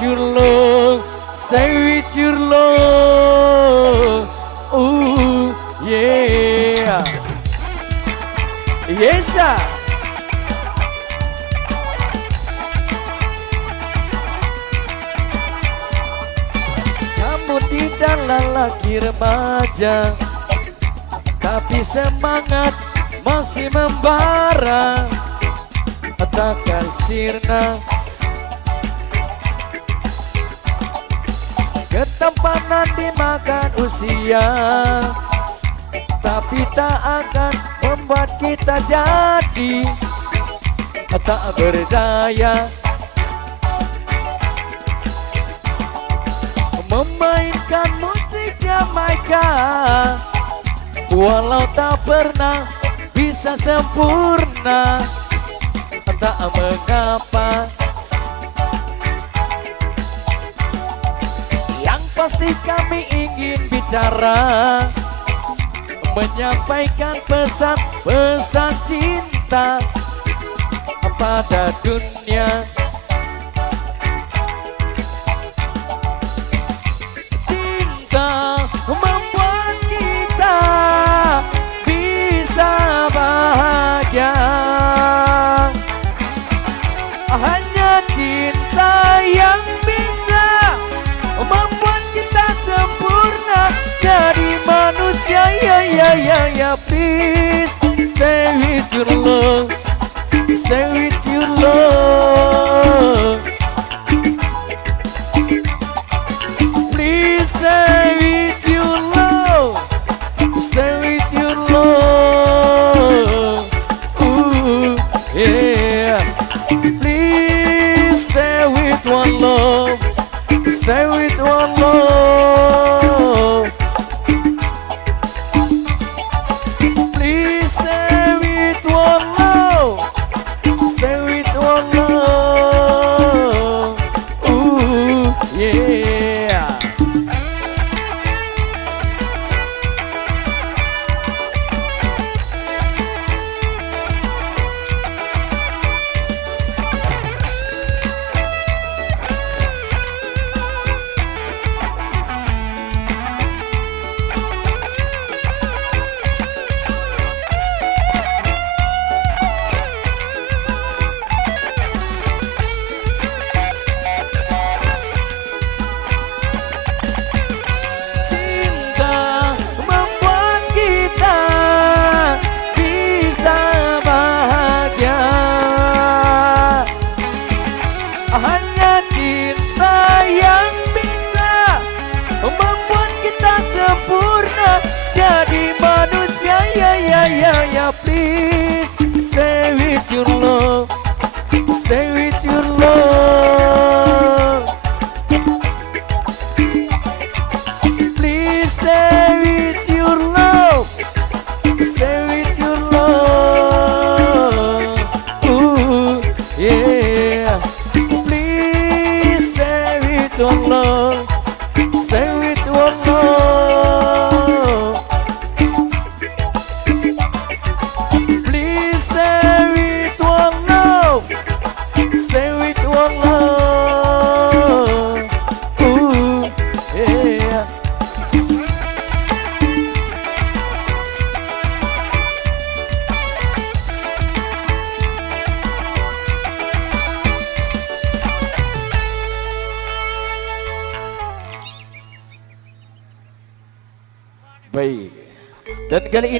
Your love, stay with your love. Ooh, yeah. Yes, sir. Kamu tidak lelaki remaja, tapi semangat masih membara. Takkan sirna ketampanan dimakan usia, tapi tak akan membuat kita jadi tak berdaya. Memainkan musik Jamaika, walau tak pernah bisa sempurna, tak mengapa. Pasti kami ingin bicara, menyampaikan pesan-pesan cinta pada dunia. Cinta membuat kita bisa bahagia. Hanya cinta yang bisa membuat kita sempurna jadi manusia. Ya, please stay with your love, stay with your love. Please stay with your love, stay with your love. Ooh, yeah. Please stay with one love, stay with one love. Please stay with one love, stay with one love. Ooh, yeah. Hanya cinta yang bisa membuat kita sempurna jadi manusia. Ya, please stay with your love, stay with your love. Please stay with your love, stay with your love. Ooh, yeah. One love, stay with one love. Please stay with one love, stay with one love. Ooh, yeah. Baik, dan kali ini